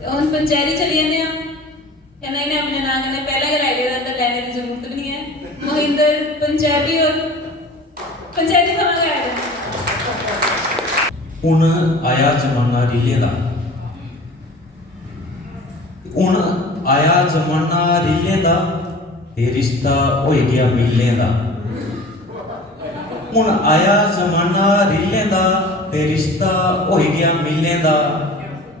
ਹੁਣ पंचायती चली जाने कहना इन्हें अपने नाम ने पहला अगर आइडिया अंदर लेने की जरूरत भी नहीं है। मोहिंदर पंजाबी और पंचायती थमां आया ਹੁਣ ਆਇਆ ਜ਼ਮਾਨਾ ਰੀਲੇ ਦਾ, ਹੁਣ ਆਇਆ ਜ਼ਮਾਨਾ ਰੀਲੇ ਦਾ, ਇਹ ਰਿਸ਼ਤਾ ਹੋ ਗਿਆ ਮੀਲੇ ਦਾ। ਹੁਣ ਆਇਆ ਜ਼ਮਾਨਾ ਰੀਲੇ ਦਾ ਤੇ ਰਿਸ਼ਤਾ ਹੋ ਗਿਆ ਮੀਲੇ ਦਾ।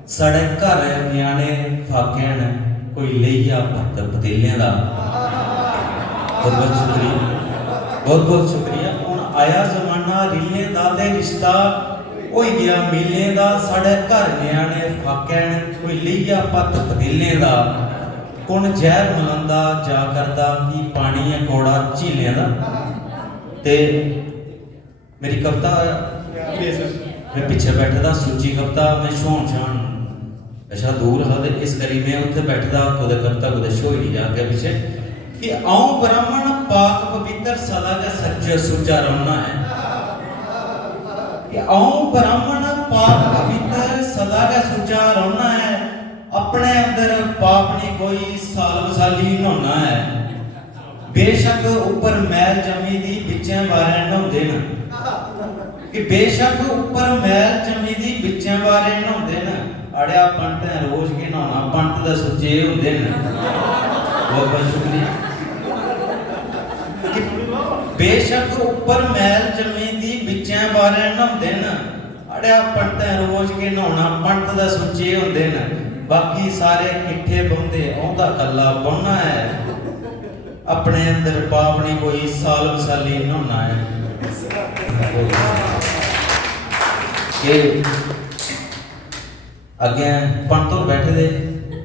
ਸਾਡੇ ਘਰ ਨਿਆਣੇ ਫਾਕਣ ਕੋਈ ਲਈਆ ਪੱਤ ਪਤੀਲਿਆਂ ਦਾ। ਬਹੁਤ ਬਹੁਤ ਸ਼ੁਕਰੀਆ, ਬਹੁਤ ਬਹੁਤ ਸ਼ੁਕਰੀਆ। ਹੁਣ ਆਇਆ ਜ਼ਮਾਨਾ ਰੀਲੇ ਦਾ ਤੇ ਰਿਸ਼ਤਾ हो गया मीले दा। साढ़े घर न्याणे फाकण कोई लईया पत्त पतीले दा। कुण जहर मलांदा जा करदा की पानी है कौड़ा झीलें दा। ते मेरी कविता मैं पिछे बैठदा सुची कविता मैं शोन शान अच्छा दूर हा ते इस करी मैं उत्थे बैठदा कुदै कविता कुदै शोई जाके पिछे कि आऊं ब्राह्मण पाक पवित्र सदा का सच्चा सुचा रौना है। आऊं ब्राह्मण पाप पवित्र सदा का सुचा रौना है। अपने अंदर पाप नहीं कोई साल बसाली नहाना है। बेशक ऊपर मैल जमी दी बिच्चे बारे नहाउंदे न कि बेशक ऊपर मैल जमी दी बिच्चे बारे नहाउंदे न। अड़िया पंत रोज के नहाना पंत दा सुचे हुंदे न। बहुत बहुत शुक्रिया। बेशक ऊपर मैल जमी दी बिच्चे बारे नहाउंदे न। अड़िया पंत रोज के नहाना पंत दा सुचे हुंदे न। बाकी सारे किट्ठे बौंदे औंदा कल्ला बौना है। अपने अंदर पाप नहीं कोई साल बसाली नहाना है। के अगे पंत होर बैठे दे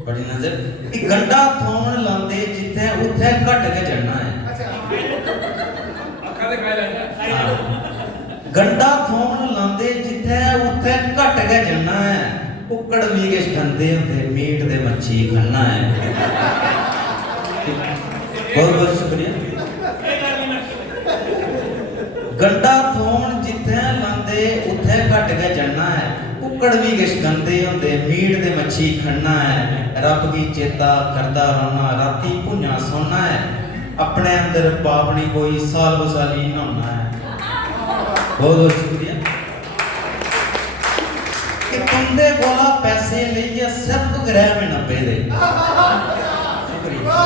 बड़ी नजर कि गंडा थोन लांदे जिथे उथे घट के चढ़ना है। गंडा थोन लांदे जिथे उथे घट के चढ़ना है। कुकड़ भी किश खंदे होंदे मीट दे मच्छी खन्ना है। बहुत बहुत शुक्रिया। गंडा थोन जिथे लांदे उथे घट के चढ़ना है। कुकड़ भी किश गंदे होंदे मीट दे मच्छी खन्ना है। रब की चेता करदा रौना राती भुंजा सोना है। अपने अंदर पाप नहीं कोई साल बसाली नहाना है। बहुत बहुत शुक्रिया कि तुंदे कोला पैसे लेइए सब ग्रह में नब्बे दे। शुक्रिया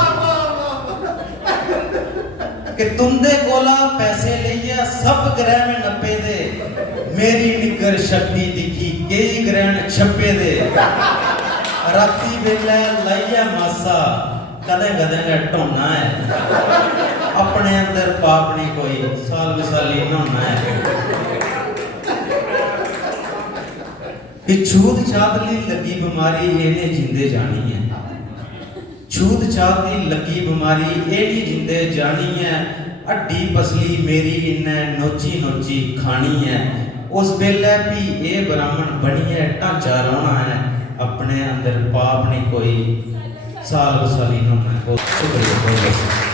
कि तुंदे कोला पैसे लेइए सब ग्रह में नब्बे दे। मेरी निकर शक्ति दिखी कई ग्रहण छप्पे दे। राती वेले लाइया मासा कदे कदे ढोना है। अपने अंदर पाप नहीं कोई साल विसाली नहाना है। कि छूत छात ली लगी बीमारी इन्हें जिंदे जानी है। छूत छात ली लगी बीमारी इन्हें जिंदे जानी है। हड्डी पसली मेरी इन्हें नोची नोची खानी है। उस वेले भी ये ब्राह्मण बनी है ढांचा रौना है। अपने अंदर पाप नहीं कोई साल बसाली नहाना है। बहुत शुक्रिया।